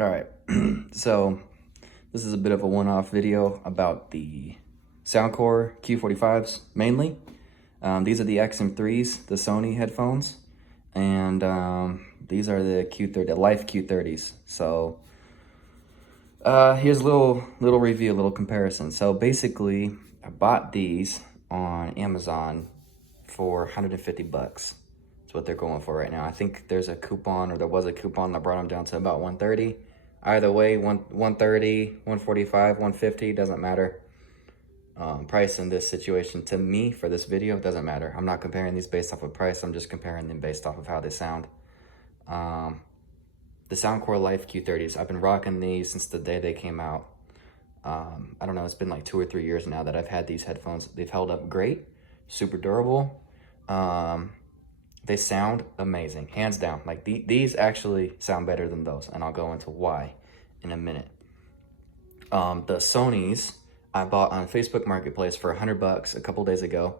All right, so this is a bit of a one-off video about the Soundcore Q45s mainly. These are the XM3s, the Sony headphones, and these are the Q30, Life Q30s. So here's a little review, a little comparison. So basically, I bought these on Amazon for 150 bucks. That's what they're going for right now. I think there's a coupon, or there was a coupon that brought them down to about 130. Either way, 130, 145, 150, doesn't matter. Price in this situation, to me, for this video, doesn't matter. I'm not comparing these based off of price. I'm just comparing them based off of how they sound. The Soundcore Life Q30s, I've been rocking these since the day they came out. I don't know, it's been like 2 or 3 years now that I've had these headphones. They've held up great, super durable. They sound amazing, hands down. Like these actually sound better than those, and I'll go into why in a minute. The Sonys I bought on Facebook Marketplace for 100 bucks a couple days ago,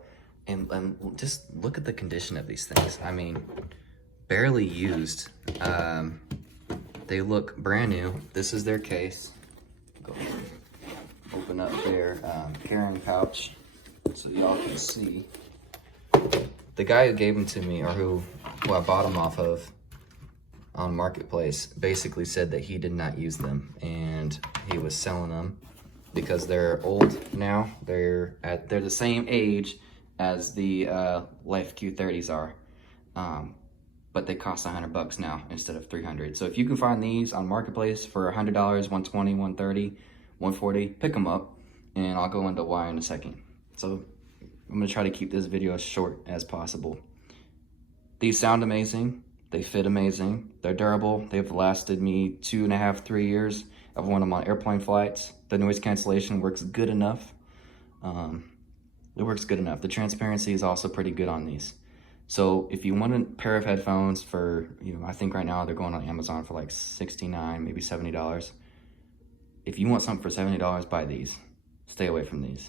and just look at the condition of these things. I mean, barely used. They look brand new. This is their case. Go ahead and open up their carrying pouch so y'all can see. The guy who gave them to me, or who I bought them off of on Marketplace, basically said that he did not use them, and he was selling them because they're old now. They're the same age as the Life Q30s are, but they cost 100 bucks now instead of 300. So if you can find these on Marketplace for $100, 120, 130, 140, pick them up, and I'll go into why in a second. So I'm gonna try to keep this video as short as possible. These sound amazing. They fit amazing. They're durable. They've lasted me 2.5, 3 years of one of my airplane flights. The noise cancellation works good enough. It works good enough. The transparency is also pretty good on these. So if you want a pair of headphones for, I think right now they're going on Amazon for like $69, maybe $70. If you want something for $70, buy these. Stay away from these.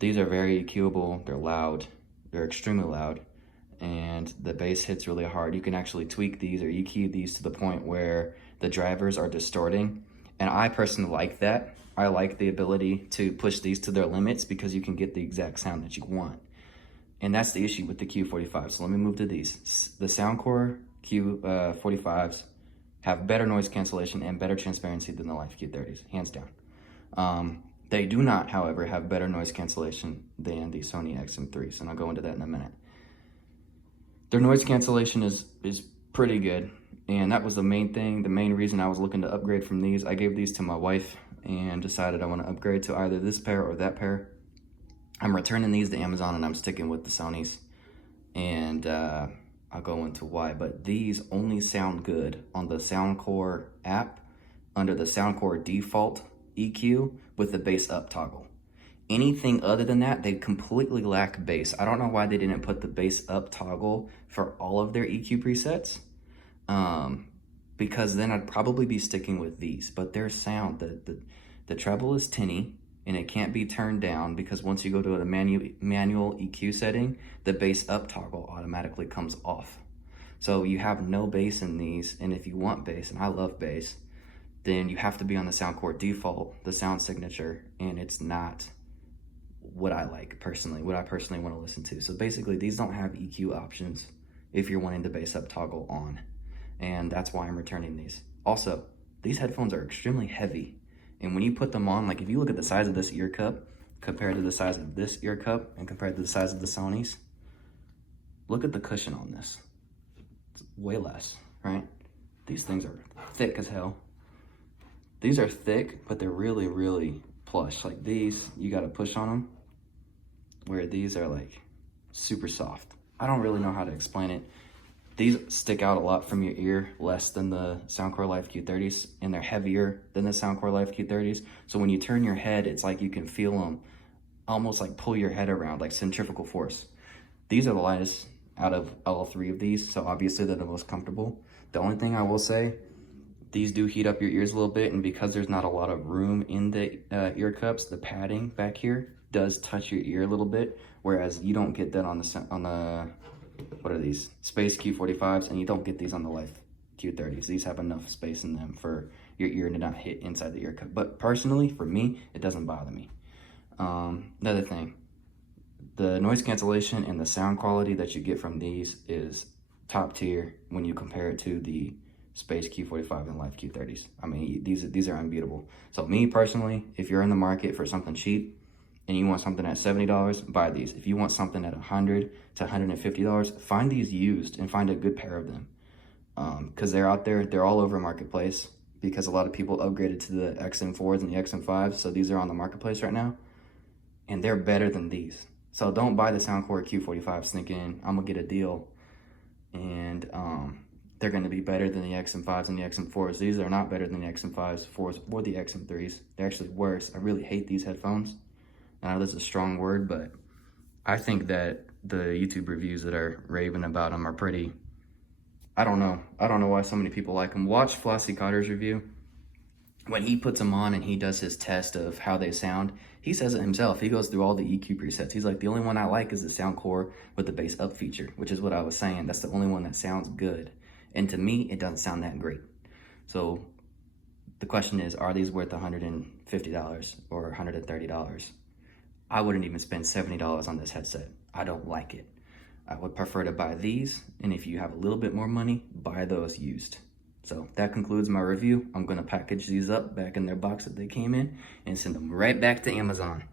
These are very EQable, they're loud, they're extremely loud, and the bass hits really hard. You can actually tweak these or EQ these to the point where the drivers are distorting, and I personally like that. I like the ability to push these to their limits because you can get the exact sound that you want. And that's the issue with the Q45. So let me move to these. The Soundcore Q45s have better noise cancellation and better transparency than the Life Q30s, hands down. They do not, however, have better noise cancellation than the Sony XM3s, and I'll go into that in a minute. Their noise cancellation is pretty good, and that was the main thing, the main reason I was looking to upgrade from these. I gave these to my wife and decided I want to upgrade to either this pair or that pair. I'm returning these to Amazon, and I'm sticking with the Sonys, and I'll go into why. But these only sound good on the Soundcore app under the Soundcore default EQ with the bass up toggle. Anything other than that, they completely lack bass. I don't know why they didn't put the bass up toggle for all of their EQ presets, because then I'd probably be sticking with these. But their sound, the treble is tinny, and it can't be turned down because once you go to the manual EQ setting, the bass up toggle automatically comes off. So you have no bass in these, and if you want bass, and I love bass, then you have to be on the Soundcore default, the sound signature, and it's not what I like personally, what I personally want to listen to. So basically, these don't have EQ options if you're wanting the bass up toggle on, and that's why I'm returning these. Also, these headphones are extremely heavy, and when you put them on, like if you look at the size of this ear cup compared to the size of this ear cup and compared to the size of the Sonys, look at the cushion on this. It's way less, right? These things are thick as hell. These are thick, but they're really, really plush. Like these, you gotta push on them, where these are like super soft. I don't really know how to explain it. These stick out a lot from your ear, less than the Soundcore Life Q30s, and they're heavier than the Soundcore Life Q30s. So when you turn your head, it's like you can feel them almost like pull your head around, like centrifugal force. These are the lightest out of all 3 of these, so obviously they're the most comfortable. The only thing I will say, these do heat up your ears a little bit, and because there's not a lot of room in the ear cups, the padding back here does touch your ear a little bit, whereas you don't get that on the what are these? Space Q45s, and you don't get these on the Life Q30s. These have enough space in them for your ear to not hit inside the ear cup. But personally, for me, it doesn't bother me. Another thing, the noise cancellation and the sound quality that you get from these is top tier when you compare it to the Space Q45 and Life Q30s. I mean, these are unbeatable. So me personally, if you're in the market for something cheap and you want something at $70, buy these. If you want something at $100 to $150, find these used and find a good pair of them. Because they're out there, they're all over marketplace because a lot of people upgraded to the XM4s and the XM5s. So these are on the marketplace right now and they're better than these. So don't buy the Soundcore Q45s thinking I'm gonna get a deal and they're gonna be better than the XM5s and the XM4s. These are not better than the XM5s, 4s, or the XM3s. They're actually worse. I really hate these headphones. I know that's a strong word, but I think that the YouTube reviews that are raving about them are pretty, I don't know why so many people like them. Watch Flossie Cotter's review. When he puts them on and he does his test of how they sound, he says it himself. He goes through all the EQ presets. He's like, the only one I like is the Soundcore with the bass up feature, which is what I was saying. That's the only one that sounds good. And to me, it doesn't sound that great. So the question is, are these worth $150 or $130? I wouldn't even spend $70 on this headset. I don't like it. I would prefer to buy these, and if you have a little bit more money, buy those used. So that concludes my review. I'm gonna package these up back in their box that they came in and send them right back to Amazon.